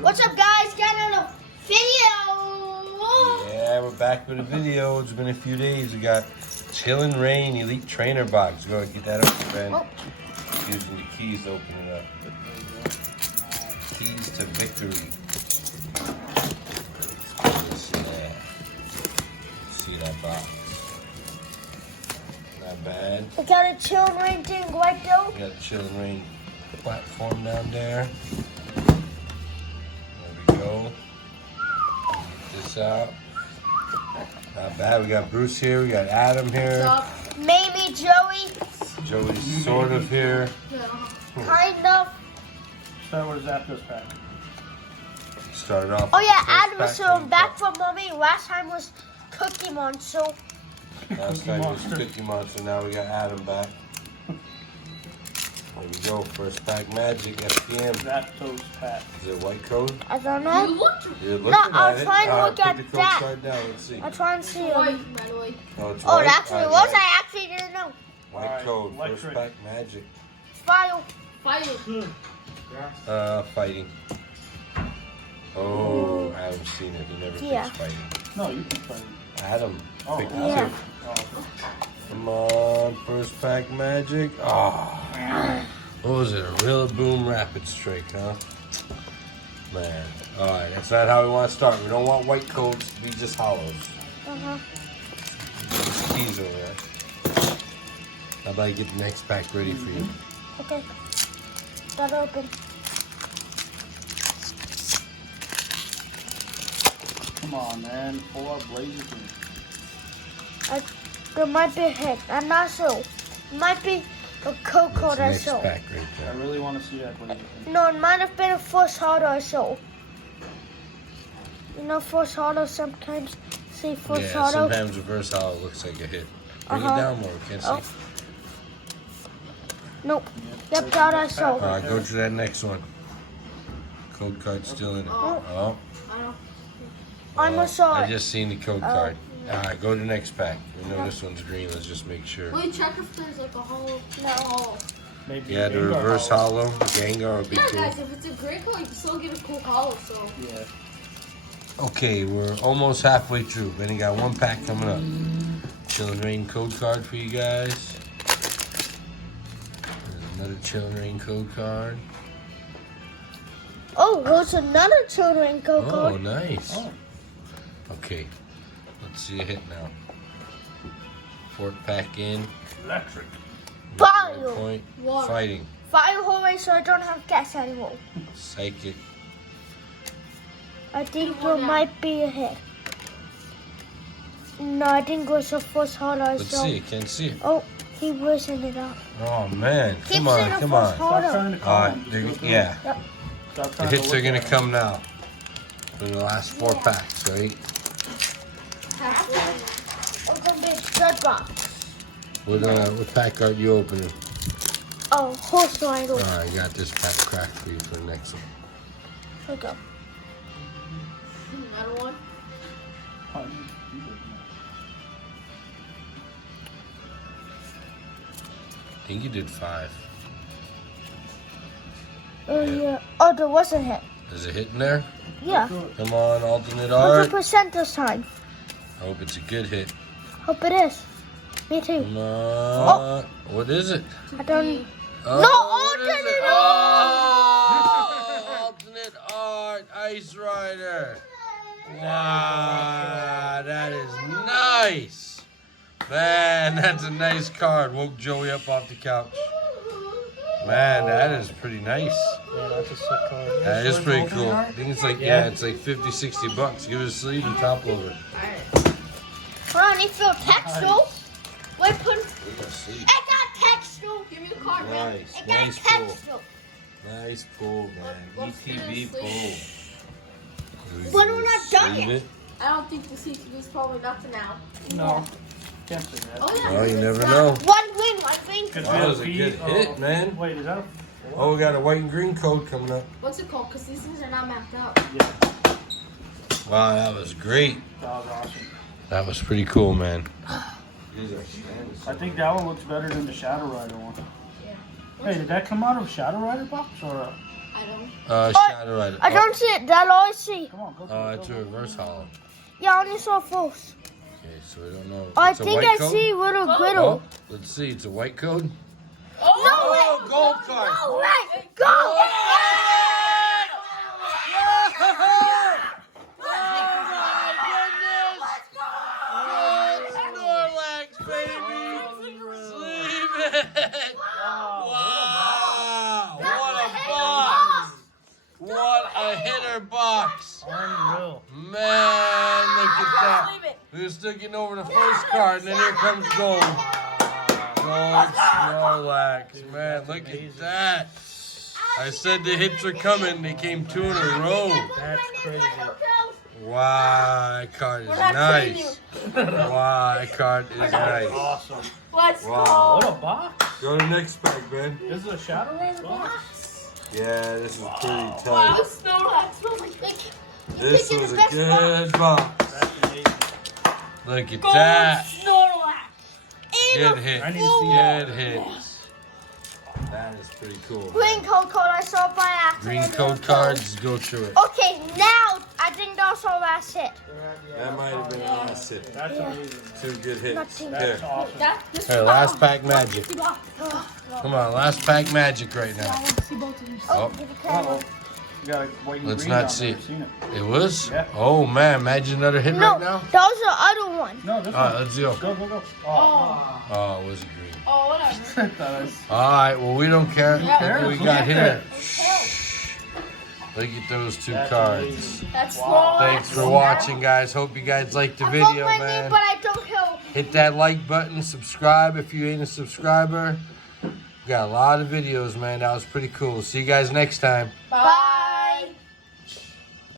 What's up, guys? Got another video. Yeah, we're back with a video. It's been a few days. We got Chillin' Rain Elite Trainer Box. Go ahead, get that open, Ben. Oh. Using the keys to open it up. Keys to victory. Yeah. See that box? Not bad. We got a Chillin' Rain thing right though. We got the Chillin' Rain platform down there. There we go. Get this out. Not bad. We got Bruce here. We got Adam here. Maybe Joey. Joey's sort of here. Kind of. Start with Zapdos pack. Started off. Oh yeah, with Adam the was first so back from mommy. Last time was Cookie Monster. Last time was Cookie Monster. Now we got Adam back. There we go. First pack magic. FPM. Zapdos pack. Is it white code? I don't know. You're looking No, at I was it. trying to look put at the code that. card down. Let's see. I'll try and see it. Oh, it's Oh, white? it actually Alright, was. right. I actually didn't know. White Alright, code. First electric. pack magic. File. Fighting. Oh, I haven't seen it. He never Yeah. picks fighting. No, you can play. Adam. Oh, picked yeah. two. Oh, Come on, first pack magic. Oh. What was it? A real boom rapid strike, huh? Man. Alright, that's not how we want to start. We don't want white codes to be just hollows. There's keys over there. How about I get the next pack ready for you? Okay. Got open. come on, man. Pull out Blazer. There might be a hit. I'm not sure. It might be a code card I Next saw. pack right I there. really want to see that Blazer. No, it might have been a first auto I saw. You know, first auto sometimes say first Yeah, auto. sometimes reverse hollow looks like a hit. Bring it Uh-huh. down more. We can't see. Oh. Nope. Yep, that I saw. Alright, go to that next one. Code card's still in it. Oh. I almost saw I it. just seen the code card. Alright, go to the next pack. We know this one's green. Let's just make sure. Will you check if there's like a hollow? No hollow. Maybe Yeah, the Gengar reverse hollows. hollow. Gengar would be Yeah, cool. guys, if it's a gray color, you can still get a cool hollow. So Yeah. Okay, we're almost halfway through. Benny got one pack coming up. Chillin' Rain code card for you guys. There's another Chillin' Rain code card. Oh, there's another children code Oh, card. nice. Oh. Okay, let's see a hit now. Fourth pack in. Electric. Fire. Point. Water. Fighting. Fire hallway so I don't have gas anymore. Psychic. I think there might be a hit. No, I think it was the first auto I Let's saw. see it. Can't see it. Oh, he wasn't it up. Oh man, Keep come seeing on, the come first on. Stop auto. trying to call Alright, them. Just go through yeah. them. Stop The trying to hits look are gonna at them. come now. For the last four packs, right? Open big stud box. What pack are you opening? Oh, horse rider. Alright, I got this pack cracked for you for the next one. Here we go. another one. Oh, you did I think you did 5. Oh, yeah. Oh, there was a hit. Is it hitting there? Yeah. Come on, alternate art. 100% this time. I hope it's a good hit. Hope it is. Me too. Come on. What is it? I don't. Oh, No, what is alternate it? Oh, alternate art, Ice Rider. Wow, that is nice. Man, that's a nice card. Woke Joey up off the couch. Man, that is pretty nice. Yeah, that's a sick card. That is pretty cool. I think it's like, yeah, it's like 50, 60 bucks. Give it a sleeve and top loader. Hold on, I feel textile. Wait, put. We got sleeve. I got textile. Give me the card, man. Nice, I got nice pull. textile. Nice pull, man. Let's do ETB this, pull. But we're not done Sleeve yet. it. I don't think the CTV is probably not to now. No. Can't say that. Oh yeah. Well, you never know. One win, I think. Could That be was a beat. good hit, man. Wait, is that a... Oh, we got a white and green code coming up. What's it called? Because these things are not mapped out. Yeah, Wow, that was great. that was awesome. That was pretty cool, man. I think that one looks better than the Shadow Rider one. Hey, did that come out of Shadow Rider box or? I Shadow Rider. I don't see it. That's all I see. Come on, go. Oh, it's a reverse hollow. Yeah, I only saw false. Okay, so we don't know. I It's a think white I code? see little Oh, griddle. let's see. It's a white code. Oh, Oh, gold card. no way! Go! Snorlax, baby. Sleeve it. Wow. What a box. What a hitter box. Unreal. Man, look at that. We're still getting over the first card, and then here comes gold. Gold Snorlax. Man, look at that. I said the hits are coming. They came 2 in a row. That's crazy. Wow, that card is nice. Wow, that card is nice. Awesome. Let's Wow. What a box. Go to the next pack, man. This is a Shadow Rider box. Yeah, this is pretty Wow, tight. Snorlax smells like This was a good box. That's amazing. Look at gold that. Snorlax. Good I hit. need to see Good hits. That is pretty cool. Green code I saw by accident. Green code cards, go through it. Okay, now I think that's our last hit. That might have been our last hit. That's amazing. 2 good hits. Nothing. Here. That's awesome. Hey, last pack magic. Come on, last pack magic right now. Oh, Give a camera. You got a white and let's green not down see there. it. Seen it. It was? Yeah. Oh man, imagine another hit No, right now. that was the other one. No, this Alright, one. let's go. Go, go, go. Oh. Oh, it was a green. Oh, whatever. I thought I Alright, well we don't care. Look care. what we Look got at here. that. Look at those 2 That's cards. amazing. That's Wow. Snorlax. Thanks for watching, guys. Hope you guys liked the I video, vote my name, man. but I don't know. Hit that like button, subscribe if you ain't a subscriber. We got a lot of videos, man. That was pretty cool. See you guys next time. Bye.